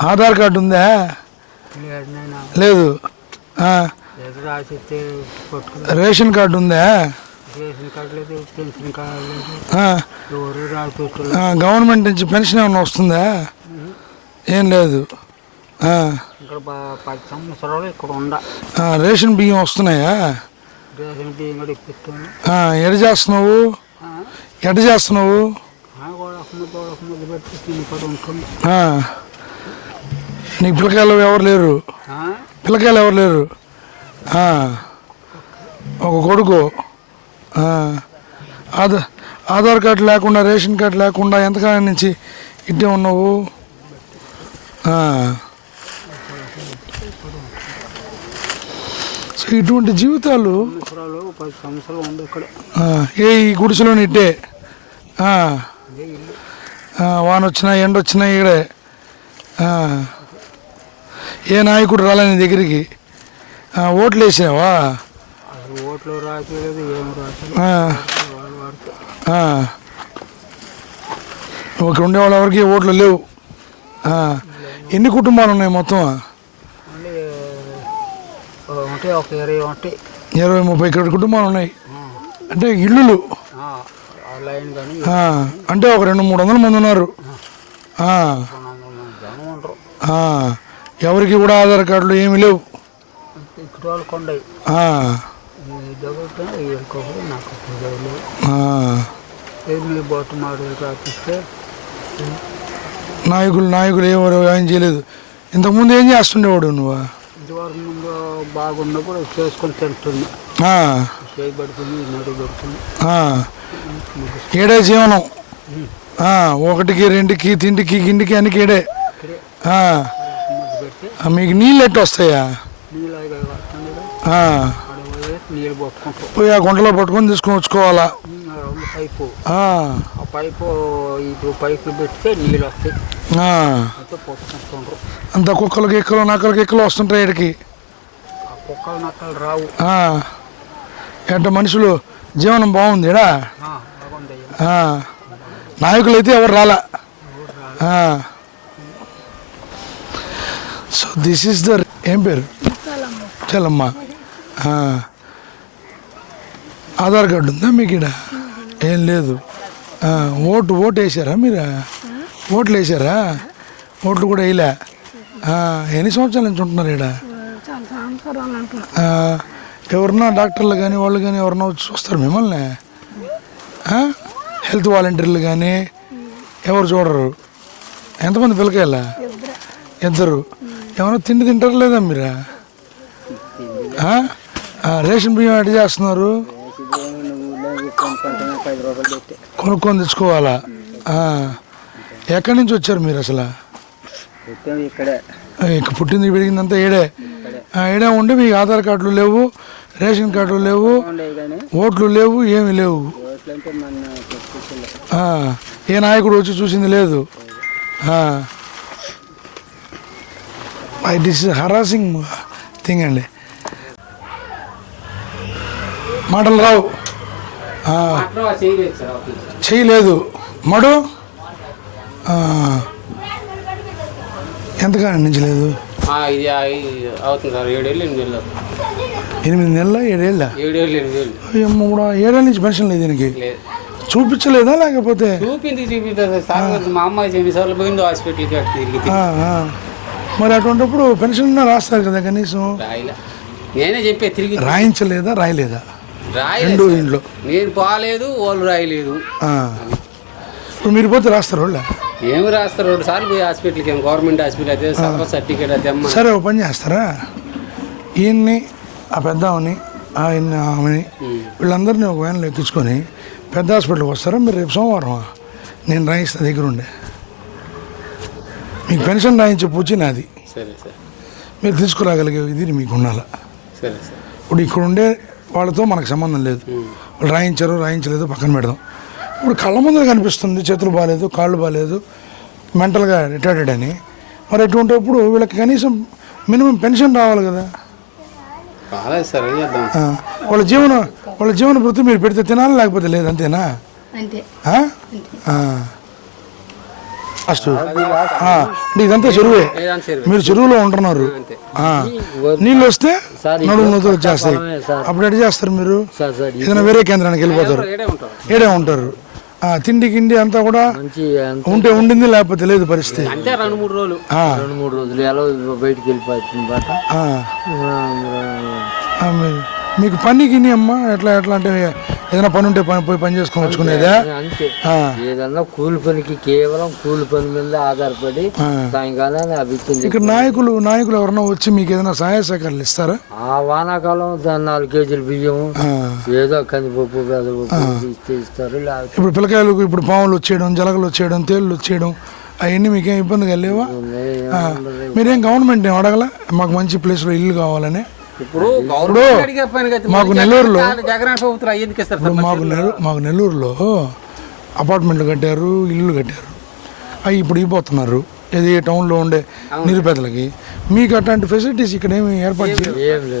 Aadhaar card ఉందా? లేదు ration card ఉందా? గవర్నమెంట్ నుంచి పెన్షన్ ఏమైనా వస్తుందా? ఏం లేదు. రేషన్ బియ్యం వస్తున్నాయా? ఎడ చేస్తున్నావు? ఎడ చేస్తున్నావు? నీకు పిల్లకాయలు ఎవరు లేరు? పిల్లకాయలు ఎవరు లేరు? ఒక కొడుకు. ఆధార్ ఆధార్ కార్డు లేకుండా రేషన్ కార్డు లేకుండా ఎంతకాలం నుంచి ఇట్టే ఉన్నావు. సో ఇటువంటి జీవితాలు ఏ ఈ గుడిసెలోని ఇట్టే? వాన వచ్చినా ఎండ వచ్చినా ఇక్కడే ఏ నాయకుడు రాలే నీ దగ్గరికి? ఓట్లు వేసావా అసలు ఓట్లు ఏం ఆ. ఇక్కడ ఉండేవాళ్ళు ఎవరికి ఓట్లు లేవు. ఎన్ని కుటుంబాలు ఉన్నాయి మొత్తం ఇరవై ముప్పై కుటుంబాలు ఉన్నాయి. అంటే ఆ, అంటే ఒక రెండు మూడు వందల మంది ఉన్నారు. ఎవరికి కూడా ఆధార్ కార్డులు ఏమీ లేవు. నాయకులు నాయకులు ఎవరు ఏం చేయలేదు. ఇంతకుముందు ఏం చేస్తుండేవాడు నువ్వు? ఇంతవరకు బాగున్నప్పుడు చేసుకొని తింటుంది ఏడే జీవనం? ఆ, ఒకటికి రెండుకి తిండికి గిండికి అన్నికి ఏడే మీకు నీళ్ళు ఎట్టు వస్తాయా? పోయి ఆ గుంటలో పట్టుకొని తీసుకొని వచ్చుకోవాలా? పైపు. పైపు ఇటు పైపు పెడితే నీళ్ళు వస్తాయి. అంత కుక్కలకి ఎక్కలు నక్కలకి ఎక్కలు వస్తుంటాయి ఇక్కడికి కుక్కలు నక్కలు రావు. ఎట్ట మనుషులు జీవనం బాగుంది నాయకులు అయితే ఎవరు రాలా? సో దిస్ ఈస్ ద ఏం పేరు? చలమ్మ. ఆధార్ కార్డు ఉందా మీకు ఇక్కడ ఏం లేదు. ఓటు ఓటు వేసారా మీరు? ఓట్లు వేసారా? ఓట్లు కూడా వేయలే. ఎన్ని సంవత్సరాల నుంచి ఉంటున్నారు ఇక్కడ ఎవరన్నా డాక్టర్లు కానీ వాళ్ళు కానీ ఎవరన్నా వచ్చి చూస్తారు మిమ్మల్ని? హెల్త్ వాలంటీర్లు కానీ ఎవరు చూడరు? ఎంతమంది పిల్లకాయల? ఇద్దరే. ఏమైనా తిండి తింటారు లేదా మీరా? రేషన్ బియ్యం ఎట్ట చేస్తున్నారు? కొనుక్కొని తెచ్చుకోవాలా. ఎక్కడి నుంచి వచ్చారు మీరు అసలు? ఇక్కడే. పుట్టింది పెరిగిందంతా ఏడే ఏడే ఉండి మీకు ఆధార్ కార్డులు లేవు. రేషన్ కార్డులు లేవు ఓట్లు లేవు ఏమీ లేవు. ఏ నాయకుడు వచ్చి చూసింది లేదు. ఇట్ ఈస్ హరాసింగ్ థింగ్ అండి. మాటలు రావు. చేయలేదు. మడు? ఎంతకాలం నుంచి లేదు? అవుతుంది సార్. ఏడేళ్ళు ఎనిమిది ఎనిమిది నెలల ఏడేళ్ళ? అయ్యమ్మ కూడా ఏడేళ్ళ నుంచి పెన్షన్ లేదు దీనికి. లేదు. చూపించలేదా లేకపోతే? చూపింది సార్ మా అమ్మాయి ఎన్నిసార్లు పోయిందో హాస్పిటల్కి తిరిగి. మరి అటువంటిప్పుడు పెన్షన్ రాస్తారు కదా కనీసం. నేనే చెప్పే తిరిగి రాయించలేదా రాయలేదా? రాయలేదు ఇంట్లో నేను పోలేదు వాళ్ళు రాయలేదు. ఇప్పుడు మీరు పోతే రాస్తారు వాళ్ళ? ఏమి రాస్తారు రెండు సార్లు పోయి హాస్పిటల్కి గవర్నమెంట్ హాస్పిటల్ అయితే సర్టిఫికేట్ అయితే సరే ఒక పని చేస్తారా? ఈయన్ని ఆ పెద్ద ఆమెని ఆయన్ని ఆమెని వీళ్ళందరినీ ఒక వ్యాన్లో ఎక్కించుకొని పెద్ద హాస్పిటల్కి వస్తారా? మీరు రేపు సోమవారం నేను రాయిస్తా దగ్గర ఉండే. మీకు పెన్షన్ రాయించే పూచి నాది. మీరు తీసుకురాగలిగే ఇది మీకు ఉండాలి? ఇప్పుడు ఇక్కడ ఉండే వాళ్ళతో మనకు సంబంధం లేదు. వాళ్ళు రాయించారు రాయించలేదు పక్కన పెడదాం. ఇప్పుడు కళ్ళ ముందర కనిపిస్తుంది చేతులు బాగాలేదు కాళ్ళు బాగాలేదు మెంటల్గా రిటైర్డెడ్ అని. మరి అటువంటిప్పుడు వీళ్ళకి కనీసం మినిమం పెన్షన్ రావాలి కదా కాలేదు సార్ ఏం చేద్దాం ఆ, వాళ్ళ జీవన వాళ్ళ జీవన వృత్తి మీరు పెడితే తినాలి లేకపోతే లేదు అంతేనా? అంతే. ఆ? ఆ. లాస్ట్ ఆ, అంటే ఇదంతా చెరువే. మీరు చెరువులో ఉంటున్నారు. అంతే. ఆ, నీళ్ళు వస్తే నడుము నూతులు వచ్చేస్తాయి. అప్పుడు ఎట్లా చేస్తారు మీరు? సార్ సార్ ఈ ఏదైనా వేరే కేంద్రానికి వెళ్ళిపోతారు. ఏడే ఉంటాం ఏడే ఉంటారు. ఆ, తిండి గిండి అంతా కూడా ఉంటే ఉండింది లేకపోతే లేదు పరిస్థితి. అంతే రెండు మూడు రోజులు. ఆ, రెండు మూడు రోజులు ఎలా బయటికి వెళ్ళిపోతుంది మీకు పని గిని అమ్మా ఎట్లా ఎట్లా అంటే ఏదైనా పని ఉంటే పని పోయి పని చేసుకొని వచ్చుకునేదా? అంతే ఏదన్నా కూలి పనికి కేవలం కూలి పని మీద ఆధారపడి సాయంకాలం అభిచ్చింది ఇక్కడ నాయకులు నాయకులు ఎవరన్నా వచ్చి మీకు ఏదైనా సహాయ సహకారాలు ఇస్తారా? ఆ వానాకాలం దాని నాలుగు కేజీలు బియ్యం ఏదో కందిపప్పు పెదపప్పు ఇస్తే ఇస్తారు ఇప్పుడు పిల్లకాయలకు ఇప్పుడు పాములు వచ్చేయడం జలగలు వచ్చేయడం తేళ్ళు వచ్చేయడం అవన్నీ మీకేం ఇబ్బందిగా లేవా? మీరేం గవర్నమెంట్ ఏం అడగల? మాకు మంచి ప్లేస్లో ఇల్లు కావాలని? ఇప్పుడు మాకు నెల్లూరులో- జగన్ జగన్ ప్రభుత్వం ఎందుకు ఇస్తారు సార్ మాకు మాకు నెల్లూరులో అపార్ట్మెంట్లు కట్టారు ఇల్లు కట్టారు. అవి ఇప్పుడు ఇవ్వబోతున్నారు ఇది టౌన్లో ఉండే నిరుపేదలకి. మీకు అట్లాంటి ఫెసిలిటీస్ ఇక్కడ ఏమి ఏర్పాటు చేయాలి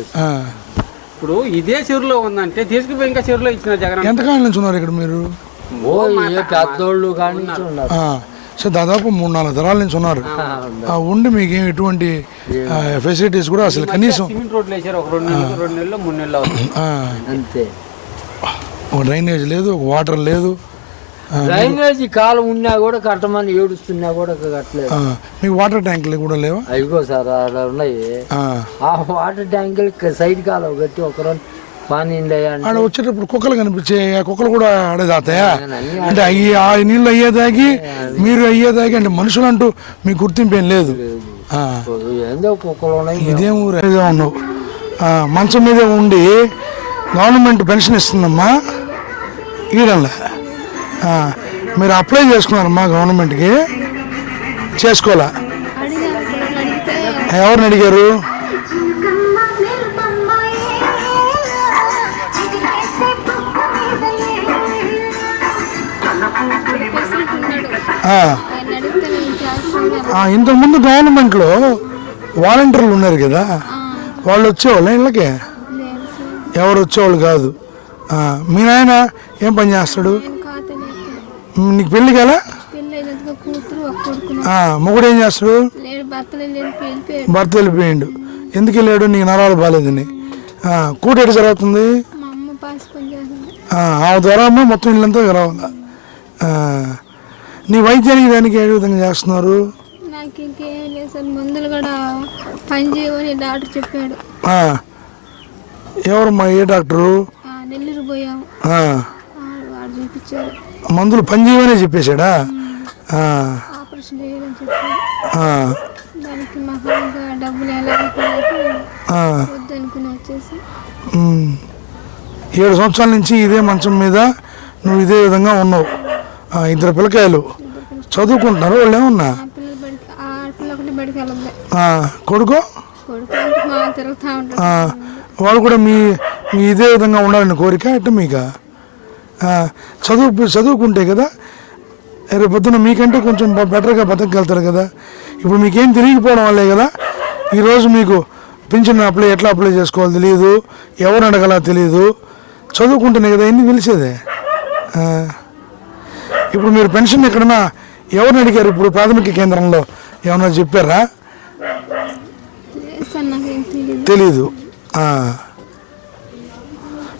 ఇప్పుడు ఇదే చెరువులో ఉందంటే తీసుకుపోయి ఇంకా చెరువులో ఇచ్చిన జగన్ ఎంతకాలం నుంచి ఉన్నారు ఇక్కడ మీరు? ఓ ఏ పెద్దోళ్ళు కానీ నుంచి ఉన్నారు. ఆ, సో దాదాపు మూడు నాలుగు తరాల నుంచి ఉన్నారు ఉండి మీకు ఎటువంటి ఫెసిలిటీస్ కూడా అసలు కనీసం ఒక డ్రైనేజ్ లేదు ఒక వాటర్ లేదు. డ్రైనేజీ కాలం ఉన్నా కూడా కట్టమని ఏడుస్తున్నా కూడా కట్టలేదు. మీకు వాటర్ ట్యాంకులు కూడా లేవా? అయిగో సార్ అలా ఉన్నాయి. ఆ, వాటర్ ట్యాంకులు సైడ్ కాలం కట్టి ఒక రెండు పానీ అంటే ఆడ వచ్చేటప్పుడు కుక్కలు కనిపించే ఆ కుక్కలు కూడా ఆడే తాతాయా అంటే అయ్యి ఆ నీళ్ళు అయ్యే తాగి మీరు అయ్యే తాగి అంటే మనుషులు అంటూ మీకు గుర్తింపు ఏం లేదు. ఇదేం ఊరు ఇదే ఉన్నావు మంచం మీదే ఉండి గవర్నమెంట్ పెన్షన్ ఇస్తుందమ్మా. ఈడల్లా మీరు అప్లై చేసుకున్నారమ్మా గవర్నమెంట్కి. చేసుకోవాలా? ఎవరిని అడిగారు? ఇంతకుముందు గవర్నమెంట్లో వాలంటీర్లు ఉన్నారు కదా? వాళ్ళు వచ్చేవాళ్ళు ఇళ్ళకి? ఎవరు వచ్చేవాళ్ళు కాదు. మీ నాయన ఏం పని చేస్తాడు? నీకు పెళ్ళి కదా పెళ్ళి కొడుకును మొగుడు ఏం చేస్తాడు? భర్త వెళ్ళిపోయిండు. ఎందుకు వెళ్ళాడు నీకు నరాలు బాగాలేదని ఆ, కూట ఎటు జరుగుతుంది? ఆ, ద్వారా మొత్తం ఇల్లంతా రావాలా? ఆ, నీ వైద్యానికి దానికి ఏ విధంగా చేస్తున్నారు? నాకు ఇంకేం లేదు సార్ మందులు కూడా పని చేయమని డాక్టర్ చెప్పాడు. ఆ, ఎవరమ్మా ఏ డాక్టరు? నెల్లూరు వాడు చూపించాడు. మందులు పనిచేయమనే చెప్పేశాడా? ఆ, ఆపరేషన్ చేయాలని చెప్పాడు. ఆ, దానికి మహాగా డబ్బులు ఎలా ఆ. వద్దనుకుని వచ్చేసి. ఉమ్. ఏడు సంవత్సరాల నుంచి ఇదే మంచం మీద నువ్వు ఇదే విధంగా ఉన్నావు. ఇద్దరు పిల్లకాయలు చదువుకుంటున్నారు వాళ్ళు ఏమన్నా? కొడుకో? అంటే వాళ్ళు కూడా మీ మీ ఇదే విధంగా ఉండాలని కోరిక ఎట్ట మీక? చదువు చదువుకుంటే కదా రేపు పొద్దున మీకంటే కొంచెం బెటర్గా బతకగలుగుతారు కదా. ఇప్పుడు మీకేం తెలియకపోవడం వల్లే కదా ఈరోజు మీకు పింఛన్ అప్లై ఎట్లా అప్లై చేసుకోవాలో తెలియదు ఎవరు అడగాలో తెలియదు చదువుకుంటేనే కదా ఎన్ని తెలిసేదే? ఇప్పుడు మీరు పెన్షన్ ఎక్కడన్నా ఎవరిని అడిగారు? ఇప్పుడు ప్రాథమిక కేంద్రంలో ఏమన్నా చెప్పారా? తెలీదు.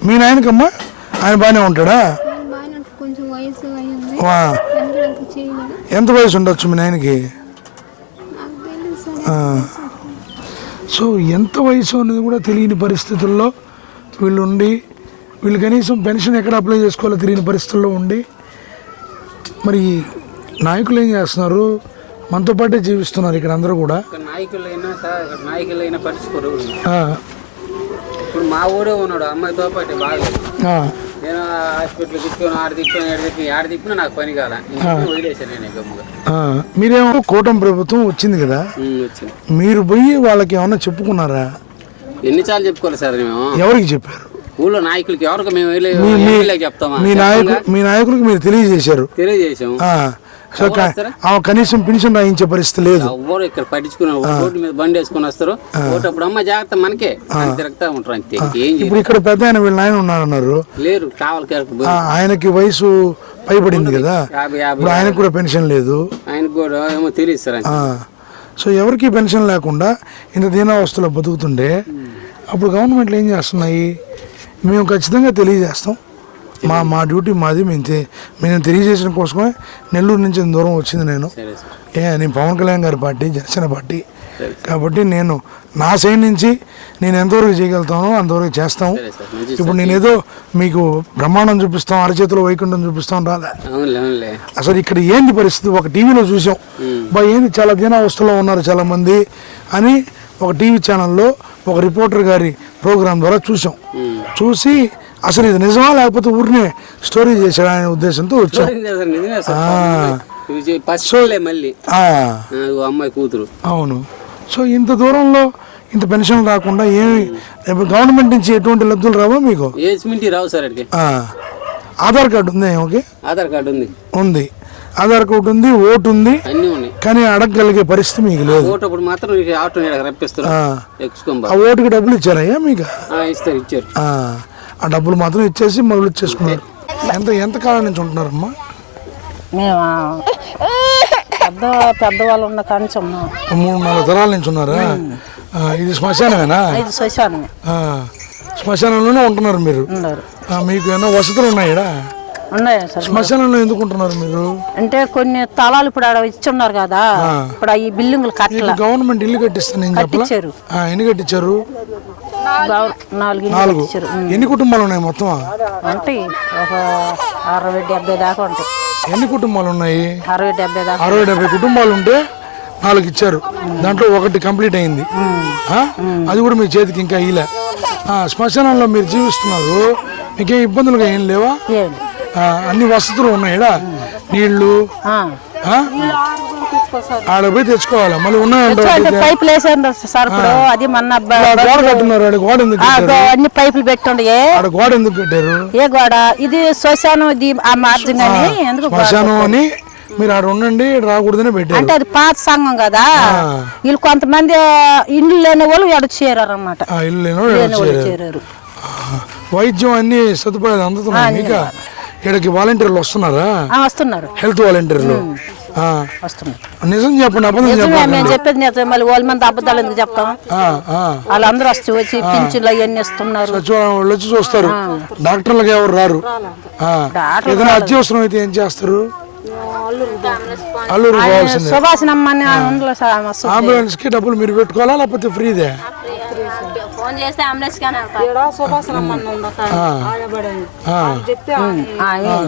మీ నాయనకమ్మా? ఆయన బాగానే ఉంటాడా? ఎంత వయసు ఉండొచ్చు మీ నాయనకి. సో ఎంత వయసు అనేది కూడా తెలియని పరిస్థితుల్లో వీళ్ళు ఉండి వీళ్ళు కనీసం పెన్షన్ ఎక్కడ అప్లై చేసుకోవాలో తెలియని పరిస్థితుల్లో ఉండి మరి నాయకులు ఏం చేస్తున్నారు? మనతో పాటే జీవిస్తున్నారు ఇక్కడ అందరూ కూడా. నాయకులైనా సార్ నాయకులైనా పట్టించుకోరు ఇప్పుడు మా ఊరే ఉన్నాడు అమ్మాయితో పాటు బాగా. నేను హాస్పిటల్ తిప్పుకొని ఆడ తిప్పుకొని ఆడ తిప్పి ఆడ తిప్పినా నాకు పని కాల. వదిలేసాను నేను గమ్ముగా. మీరేమో కూటమి ప్రభుత్వం వచ్చింది కదా? వచ్చింది. మీరు పోయి వాళ్ళకి ఏమన్నా చెప్పుకున్నారా? ఎన్నిసార్లు చెప్పుకోవాలి సార్ మేము? ఎవరికి చెప్పారు? ఊళ్ళో నాయకులకి ఎవరికి మేము ఎమ్మెల్యేకి చెప్తామా? మీ నాయకు మీ నాయకులకు మీరు తెలియజేశారు. తెలియజేసాం ఆ, సో ఆమె కనీసం పెన్షన్ రాయించే పరిస్థితి లేదు. ఎవ్వరు ఇక్కడ పట్టించుకున్న రోడ్డు మీద బండి వేసుకొని వస్తారు? ఓటప్పుడు అమ్మ జాగ్రత్త మనకే. తిరుగుతా ఉంటారు అంతే. ఇప్పుడు ఇక్కడ పెద్ద ఆయన వీళ్ళ ఆయన ఉన్నారన్నారు. లేరు కావాలి ఆయనకి వయసు పైబడింది కదా. ఇప్పుడు ఆయనకు కూడా పెన్షన్ లేదు. ఆయనకు కూడా ఏమో తెలియదు సార్ సో ఎవరికి పెన్షన్ లేకుండా ఇంత దీనావస్థలో బతుకుతుంటే అప్పుడు గవర్నమెంట్లు ఏం చేస్తున్నాయి? మేము ఖచ్చితంగా తెలియజేస్తాం. మా మా డ్యూటీ మాది మేము తె- మేము తెలియజేసిన కోసమే నెల్లూరు నుంచి దూరం వచ్చింది నేను. ఏ నేను పవన్ కళ్యాణ్ గారి పార్టీ జనసేన పార్టీ. కాబట్టి నేను నా సైడ్ నుంచి నేను ఎంతవరకు చేయగలుగుతానో అంతవరకు చేస్తాం. ఇప్పుడు నేను ఏదో మీకు బ్రహ్మాండం చూపిస్తాం అరచేతిలో వైకుంఠం చూపిస్తాం రాలే అసలు ఇక్కడ ఏంది పరిస్థితి? ఒక టీవీలో చూసాం. బా ఏంది చాలా దీనావస్థలో ఉన్నారు చాలా మంది అని ఒక టీవీ ఛానల్లో ఒక రిపోర్టర్ గారి ప్రోగ్రాం ద్వారా చూసాం. చూసి అసలు ఇది నిజమా లేకపోతే ఊరినే స్టోరీ చేశాడు అనే ఉద్దేశంతో వచ్చాం. అమ్మాయి కూతురు. అవును. సో ఇంత దూరంలో ఇంత పెన్షన్ రాకుండా ఏమి గవర్నమెంట్ నుంచి ఎటువంటి లబ్ధులు రావో మీకు? రావు సార్ ఆధార్ కార్డు ఉంది ఓకే ఆధార్ కార్డు ఉంది. ఉంది. ఆధార్ కార్డు ఉంది ఓటు ఉంది. అన్నీ ఉన్నాయి. కానీ అడగగలిగే పరిస్థితి మీకు లేదు. ఓటప్పుడు మాత్రం ఆటో రప్పిస్తారు ఆ. ఓటుకి డబ్బులు ఇచ్చారయ్యా మీకు? ఇస్తారు ఇచ్చారు. ఆ, ఆ డబ్బులు మాత్రం ఇచ్చేసి మొదలు ఇచ్చేసుకున్నారు. ఎంత ఎంత కాలం నుంచి ఉంటున్నారమ్మా? మేము? పెద్ద పెద్దవాళ్ళు ఉన్న కాంచం మూడు నాలుగు తరాల నుంచి ఉన్నారా? ఆ, ఇది శ్మశానమేనా? ఇది శ్మశానమే. ఆ, శ్మశానంలోనే ఉంటున్నారు మీరు. మీకు ఏమైనా వసతులు ఉన్నాయా? ఉన్నాయి సార్ శ్మశానంలో ఎందుకు ఉంటున్నారు మీరు? అంటే కొన్ని తలాలు ఇప్పుడు ఆడ ఇచ్చున్నారు కదా ఇప్పుడు ఈ బిల్డింగులు కట్టల. గవర్నమెంట్ ఇల్లు కట్టిస్తాను కట్టించారు ఎన్ని కట్టించారు నాలుగు నాలుగు. ఎన్ని కుటుంబాలు ఉన్నాయి మొత్తం ఉంటాయి. ఒక అరవై డెబ్బై దాకా ఉంటాయి. ఎన్ని కుటుంబాలు ఉన్నాయి? అరవై డెబ్బై దాకా. అరవై డెబ్బై కుటుంబాలు ఉంటే నాలుగు ఇచ్చారు. దాంట్లో ఒకటి కంప్లీట్ అయింది? అది కూడా మీ చేతికి ఇంకా ఆ, శ్మశానంలో మీరు జీవిస్తున్నారు. మీకేం ఇబ్బందులుగా ఏం లేవా? అన్ని వసతులు ఉన్నాయిడా నీళ్ళు? ఆడ పోయి తెచ్చుకోవాలి. మళ్ళీ ఉన్నాయంటే పైపులు వేసారు సార్ ఇప్పుడు. అది మొన్న బ- గోడ కట్టున్నారు ఆడ గోడ ఎందుకు అన్ని పైపులు పెట్టుండే. ఆడ గోడ ఎందుకు కట్టారు? ఏ గోడ? ఇది శ్మశానం ఇది ఆ మార్జిన్ అని. ఎందుకు? శ్మశానం అని మీరు ఆడ ఉండండి రాకూడదని పెట్టారు. అంటే అది పాత సంఘం కదా. వీళ్ళు కొంతమంది ఇండ్లు లేని వాళ్ళు ఎడ చేరారు అనమాట ఆ, ఇల్లు చేరారు. చేరారు. వైద్యం అన్ని సదుపాయాలు అందుతున్నాయి మీకు? ఇక్కడికి వాలంటీర్లు వస్తున్నారా? వస్తున్నారు. హెల్త్ వాలంటీర్లు వస్తున్నారు. నిజం చెప్పండి అబద్ధం నిజమే చెప్పండి. మేము చెప్పేది మళ్ళీ వాళ్ళ మంది అబద్ధాలు ఎందుకు చెప్తాం? ఆ, ఆ. వాళ్ళందరూ వచ్చి వచ్చి పింఛన్లు అవన్నీ ఇస్తున్నారు. సచివాలయం వాళ్ళు వచ్చి చూస్తారు. డాక్టర్లకు ఎవరు రారు. ఏదైనా అత్యవసరం అయితే ఏం చేస్తారు? అల్లూరు సుభాష్ నమ్మని. అంబులెన్స్కి డబ్బులు మీరు పెట్టుకోవాలా? లేకపోతే ఫ్రీదే? చేస్తే అంబులెన్స్ కానీ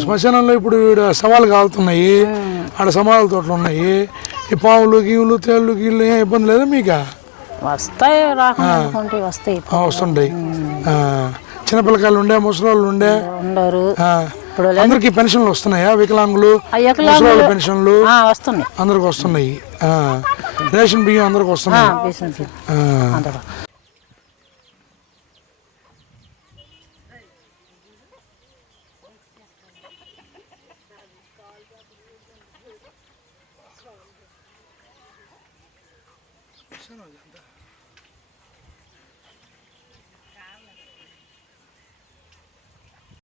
శ్మశానంలో ఇప్పుడు ఈడ సవాలు కాలుతున్నాయి. ఆడ సమాల తోటలు ఉన్నాయి. ఈ పాములు గీవులు తేళ్ళు గీళ్ళు ఏం ఇబ్బంది లేదా మీకు? వస్తాయి రాకుండా వస్తాయి వస్తుంటాయి. చిన్నపిల్లకాయలు ఉండే ముసలోళ్ళు ఉండే. ఉండరు. ఆ, అందరికి పెన్షన్లు వస్తున్నాయా? వికలాంగులు ఆ వికలాంగులు- ముసలోళ్ళ పెన్షన్లు? వస్తున్నాయి. అందరికి వస్తున్నాయి. ఆ, రేషన్ బియ్యం అందరికి వస్తున్నాయి.